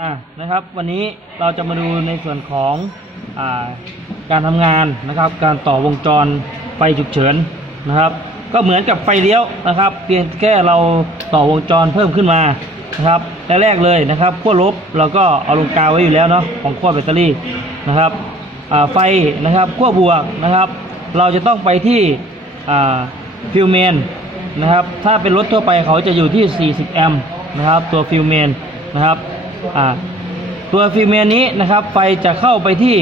อ่านะครับวันนี้เราจะมาดูในส่วนของอาการทำงานนะครับ การต่อวงจรไฟฉุกเฉินนะครับ ก็เหมือนกับไฟเลี้ยวนะครับ เพียงแค่เราต่อวงจรเพิ่มขึ้นมานะครับแรกๆเลยนะครับขั้วลบเราก็เอาลงกาวไว้อยู่แล้วเนาะของขั้วแบตเตอรี่นะครับไฟนะครับขั้วบวกนะครับ เราจะต้องไปที่ฟิลเมนนะครับถ้าเป็นรถทั่วไปเขาจะอยู่ที่ 40 แอมป์นะครับตัวฟิลเมนนะครับ ตัวฟิลเมนนี้นะครับไฟจะเข้าไปที่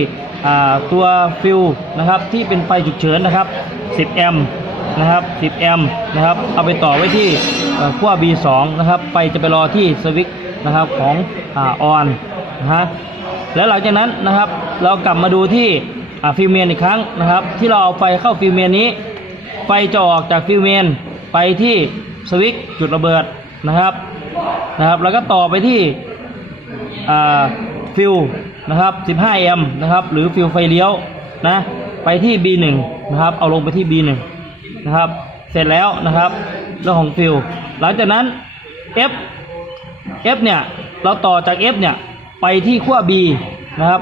ตัวฟิลนะครับที่เป็นไฟฉุกเฉินนะครับ 10 แอมป์นะครับ 10 แอมป์นะครับเอาไปต่อไว้ที่ขั้ว B2 นะครับไฟจะไปรอที่สวิตช์นะครับของออนนะฮะแล้วหลังจากนั้นนะครับเรากลับมาดูที่ฟิลเมนอีกครั้งนะครับ ที่เราเอาไฟเข้าฟิลเมนนี้ ไฟจะออกจากฟิลเมนไปที่สวิตช์จุดระเบิดนะครับนะครับ แล้วก็ต่อไปที่ ฟิลนะครับ 15 แอมป์นะครับ หรือฟิลไฟเลี้ยวนะ ไปที่ B1 นะครับ เอาลงไปที่ B1 นะครับ เสร็จแล้วนะครับ เรื่องของฟิลหลังจากนั้น F F เนี่ย เราต่อจาก F เนี่ย ไปที่ขั้ว B นะครับ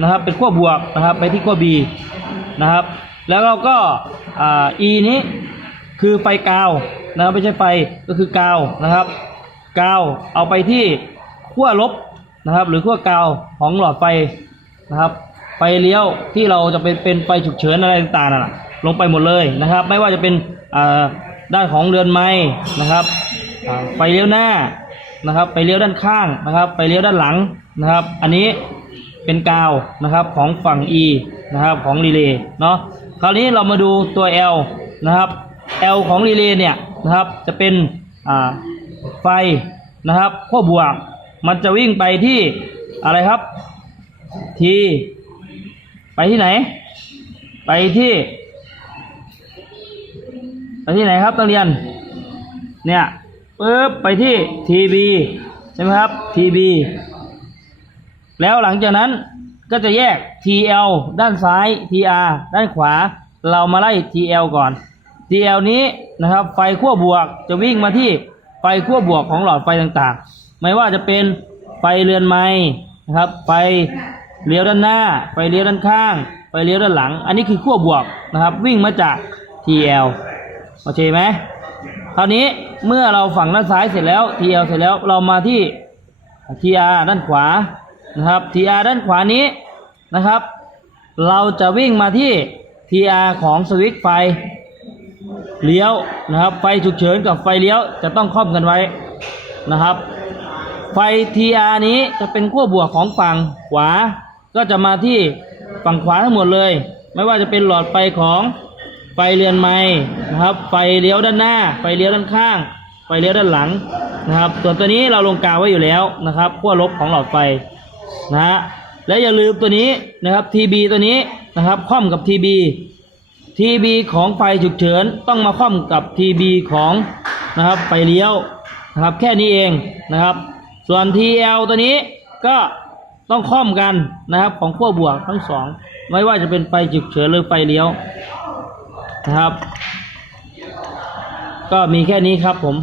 นะครับ เป็นขั้วบวกนะครับ ไปที่ขั้ว B นะครับ แล้วเราก็อ่า E นี้คือไฟกาวนะครับ ไม่ใช่ไฟ ก็คือกาวนะครับ กาว เอาไปที่ขั้วลบ นะครับ หรือขั้วกาวของหลอดไฟนะครับไฟเลี้ยวที่เราจะเป็นเป็นไฟฉุกเฉินอะไรต่างๆน่ะลงไปหมดเลยนะครับ ไม่ว่าจะเป็นอ่าด้านของเรือนไม้นะครับไฟเลี้ยวหน้านะครับไฟเลี้ยวด้านข้างนะครับไฟเลี้ยวด้านหลังนะครับ อันนี้เป็นกาวนะครับของฝั่ง E นะครับของรีเลย์เนาะคราวนี้เรามาดูตัว L นะครับ L ของรีเลย์เนี่ยนะครับจะเป็นอ่าไฟนะครับขั้วบวก มันจะวิ่งไปที่อะไรครับ T ไปที่ไหน ไปที่ ไปที่ไหนครับนักเรียน เนี่ยปึ๊บไปที่ TB ใช่ไหมครับ TB แล้วหลังจากนั้นก็จะแยก TL ด้านซ้าย TR ด้านขวา เรามาไล่ TL ก่อน TL นี้นะครับ ไฟขั้วบวกจะวิ่งมาที่ไฟขั้วบวกของหลอดไฟต่างๆ ไม่ว่าจะเป็นไฟเรือนไม้นะครับ ไฟเลี้ยวด้านหน้า ไฟเลี้ยวด้านข้าง ไฟเลี้ยวด้านหลัง อันนี้คือขั้วบวกนะครับ วิ่งมาจาก TL โอเคไหมคราวนี้เมื่อเราฝั่งด้านซ้ายเสร็จแล้ว TL เสร็จแล้วเรามาที่ TR ด้านขวานะครับ TR ด้านขวานี้นะครับ เราจะวิ่งมาที่ TR ของสวิตช์ไฟเลี้ยวนะครับ ไฟฉุกเฉินกับไฟเลี้ยวจะต้องครอบกันไว้นะครับ ไฟ TR นี้จะเป็นขั้วบวกของฝั่งขวา ก็จะมาที่ฝั่งขวาทั้งหมดเลย ไม่ว่าจะเป็นหลอดไฟของไฟเรือนไม้นะครับ ไฟเลี้ยวด้านหน้า ไฟเลี้ยวด้านข้าง ไฟเลี้ยวด้านหลังนะครับ ส่วนตัวนี้เราลงกาวไว้อยู่แล้วนะครับขั้วลบของหลอดไฟนะฮะ และอย่าลืมตัวนี้นะครับ TB ตัวนี้นะครับค่อมกับ TB TB ของไฟฉุกเฉินต้องมาค่อมกับ TB ของนะครับไฟเลี้ยวนะครับแค่นี้เองนะครับ ส่วน TL ตัวนี้ก็ต้องค่อมกันนะครับ ของขั้วบวกทั้งสองไม่ว่าจะเป็นไฟฉุกเฉินหรือไฟเลี้ยวนะครับ ก็มีแค่นี้ครับผม